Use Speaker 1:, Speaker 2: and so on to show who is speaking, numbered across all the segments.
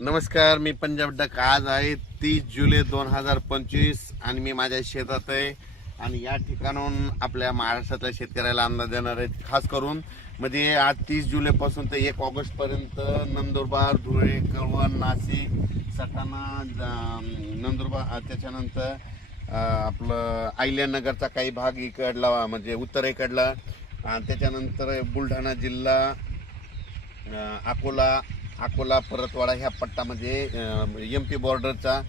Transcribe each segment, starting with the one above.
Speaker 1: नमस्कार मी पंजाब डक. आज आहे तीस जुलै दोन हजार पंचवीस आणि मी माझ्या शेतात आहे. आणि या ठिकाणून आपल्या महाराष्ट्रातल्या शेतकऱ्याला अंदाज देणार आहेत खास करून म्हणजे आज तीस जुलैपासून ते एक ऑगस्टपर्यंत नंदुरबार धुळे कळवण नाशिक सटाणा नंदुरबार त्याच्यानंतर आपलं अहिल्यानगरचा काही भाग इकडला म्हणजे उत्तरेकडला त्याच्यानंतर बुलढाणा जिल्हा अकोला अकोला परतवाडा ह्या पट्टामध्ये एम पी बॉर्डरचा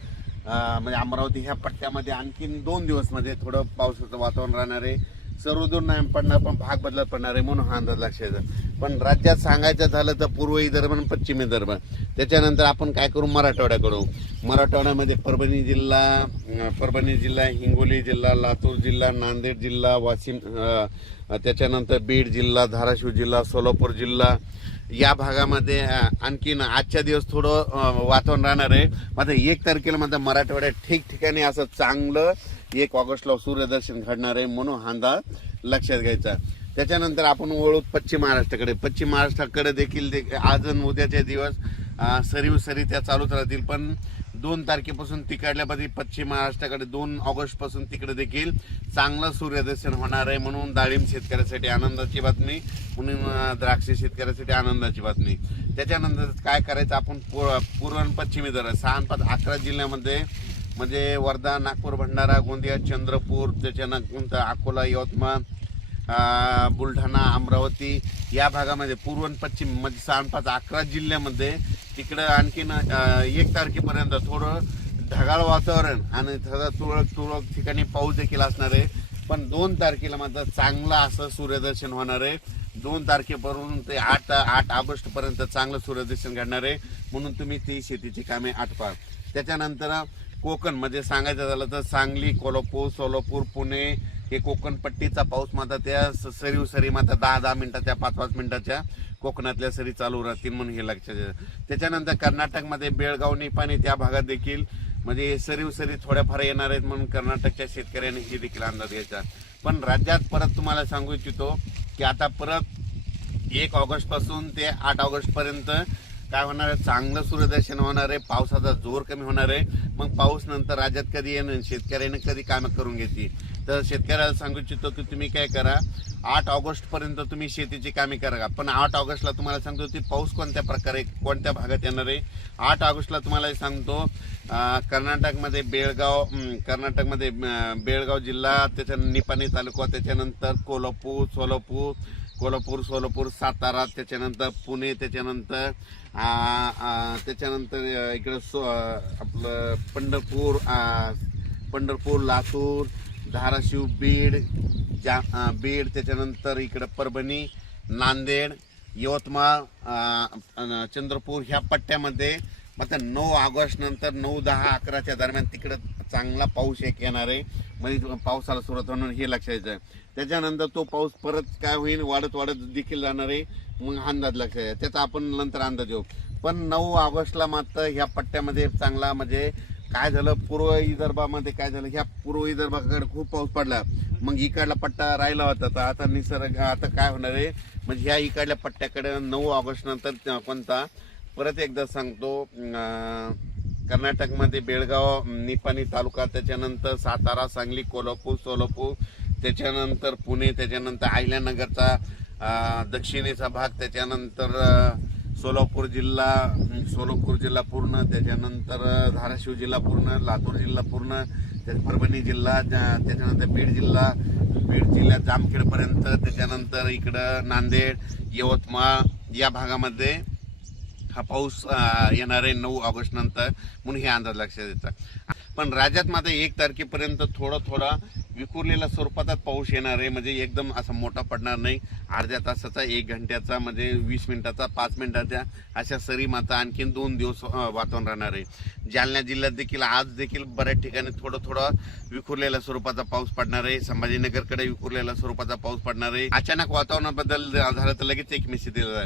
Speaker 1: म्हणजे अमरावती ह्या पट्ट्यामध्ये आणखीन दोन दिवसमध्ये थोडं पावसाचं वातावरण राहणार आहे. सर्वदूर नाही पडणार पण भाग बदलत पडणार आहे म्हणून हा अंदाज लक्षात पण राज्यात सांगायचं झालं तर पूर्व विदर्भ आणि पश्चिम विदर्भ त्याच्यानंतर आपण काय करू? मराठवाड्याकडू मराठवाड्यामध्ये परभणी जिल्हा परभणी जिल्हा हिंगोली जिल्हा लातूर जिल्हा नांदेड जिल्हा वाशिम त्याच्यानंतर बीड जिल्हा धाराशिव जिल्हा सोलापूर जिल्हा. या भागामध्ये आणखीन आजच्या दिवस थोडं वातावरण राहणार आहे. मात्र एक तारखेला मात्र मराठवाड्यात ठिकठिकाणी असं चांगलं एक ऑगस्टला सूर्यदर्शन घडणार आहे म्हणून हा अंदाज लक्षात घ्यायचा. त्याच्यानंतर आपण वळू पश्चिम महाराष्ट्राकडे. पश्चिम महाराष्ट्राकडे देखील दे- आज आणि उद्याचे दिवस सरीव सरी त्या चालूच राहतील. पण दोन तारखेपासून तिकडल्यामध्ये पश्चिम महाराष्ट्राकडे दोन ऑगस्टपासून तिकडे देखील चांगलं सूर्यदर्शन होणार आहे म्हणून डाळिंब शेतकऱ्यासाठी आनंदाची बातमी म्हणून द्राक्ष शेतकऱ्यासाठी आनंदाची बातमी. त्याच्यानंतर काय करायचं आपण पूर्व पश्चिमी दर सहा पाच अकरा जिल्ह्यामध्ये म्हणजे वर्धा नागपूर भंडारा गोंदिया चंद्रपूर त्याच्यानंतर अकोला यवतमाळ बुलढाणा अमरावती या भागामध्ये पूर्व आणि पश्चिम म्हणजे सहा अकरा जिल्ह्यामध्ये तिकडं आणखीन एक तारखेपर्यंत थोडं ढगाळ वातावरण आणि थोडं तुरळक तुरळक ठिकाणी पाऊस देखील असणार आहे. पण दोन तारखेला मात्र चांगलं असं सूर्यदर्शन होणार आहे. दोन तारखेपासून ते आठ आठ ऑगस्ट पर्यंत चांगलं सूर्यदर्शन घडणार आहे. म्हणून तुम्ही ती शेतीची कामे आटपा त्याच्यानंतर कोकण म्हणजे सांगायचं झालं तर सांगली कोल्हापूर सोलापूर पुणे हे कोकणपट्टीचा पाऊस मात्र त्या स- सरीव सरी मात्र दहा दहा मिनिटाच्या पाच पाच मिनिटाच्या कोकणातल्या सरी चालू राहतील म्हणून हे लक्षात त्याच्यानंतर कर्नाटकमध्ये बेळगाव निपाणी त्या भागात देखील म्हणजे सरीव सरी थोड्याफार येणार आहेत म्हणून कर्नाटकच्या शेतकऱ्यांनी हे देखील अंदाज घ्यायचा. पण राज्यात परत तुम्हाला सांगू इच्छितो की आता परत एक ऑगस्टपासून ते आठ ऑगस्ट पर्यंत काय होणार आहे? चांगलं सूर्यदर्शन होणार आहे पावसाचा जोर कमी होणार आहे. मग पाऊस नंतर राज्यात कधी येणं शेतकऱ्याने कधी कामं करून घेते तर शेतकऱ्याला सांगू इच्छितो की तुम्ही काय करा आठ ऑगस्ट पर्यंत तुम्ही शेतीची कामे करा. पण आठ ऑगस्टला तुम्हाला सांगतो की पाऊस कोणत्या प्रकारे कोणत्या भागात येणार आहे? आठ ऑगस्टला तुम्हाला सांगतो कर्नाटकमध्ये बेळगाव कर्नाटकमध्ये बेळगाव जिल्हा त्याच्या निपाणी तालुका त्याच्यानंतर कोल्हापूर सोलापूर कोल्हापूर सोलापूर सातारा त्याच्यानंतर पुणे त्याच्यानंतर त्याच्यानंतर इकडं सो आपलं पंढरपूर पंढरपूर लातूर धाराशिव बीड जा बीड त्याच्यानंतर इकडं परभणी नांदेड यवतमाळ चंद्रपूर ह्या पट्ट्यामध्ये मात्र नऊ ऑगस्ट नंतर नऊ दहा अकराच्या दरम्यान तिकडं चांगला पाऊस एक येणार आहे. म्हणजे पावसाला सुरुवात होणार हे लक्षात आहे त्याच्यानंतर तो पाऊस परत काय होईल? वाढत वाढत देखील जाणार आहे. मग अंदाज लक्षात आहे त्याचा आपण नंतर अंदाज येऊ पण नऊ ऑगस्टला मात्र ह्या पट्ट्यामध्ये चांगला म्हणजे काय झालं? पूर्व विदर्भामध्ये काय झालं? ह्या पूर्व विदर्भाकडे खूप पाऊस पडला. मग इकडला पट्टा राहिला होता. तर आता निसर्ग आता काय होणार आहे? म्हणजे ह्या इकडल्या पट्ट्याकडे नऊ ऑगस्ट नंतर कोणता? परत एकदा सांगतो कर्नाटकमध्ये बेळगाव निपाणी तालुका त्याच्यानंतर सातारा सांगली कोल्हापूर सोलापूर त्याच्यानंतर पुणे त्याच्यानंतर अहिल्यानगरचा दक्षिणेचा भाग त्याच्यानंतर सोलापूर जिल्हा सोलापूर जिल्हा पूर्ण त्याच्यानंतर धाराशिव जिल्हा पूर्ण लातूर जिल्हा पूर्ण त्या परभणी जिल्हा त्या- त्याच्यानंतर बीड जिल्हा बीड जिल्ह्यात जामखेडपर्यंत त्याच्यानंतर इकडं नांदेड यवतमाळ या भागामध्ये हा पाऊस येणार आहे नऊ ऑगस्टनंतर म्हणून हे अंदाज लक्षात येतात पण राज्यात मात्र एक तारखेपर्यंत थोडा थोडा विखुरलेल्या स्वरूपातच पाऊस येणार आहे. म्हणजे एकदम असा मोठा पडणार नाही. अर्ध्या तासाचा एक घंट्याचा म्हणजे वीस मिनिटाचा पाच मिनिटाचा अशा सरी मात्र आणखीन दोन दिवस वातावरण राहणार आहे. जालना जिल्ह्यात देखील आज देखील बऱ्याच ठिकाणी थोडं थोडं विखुरलेल्या स्वरूपाचा पाऊस पडणार आहे. संभाजीनगरकडे विखुरलेल्या स्वरूपाचा पाऊस पडणार आहे. अचानक वातावरणाबद्दल झालं तर लगेच एक मेसेज दिला जाईल.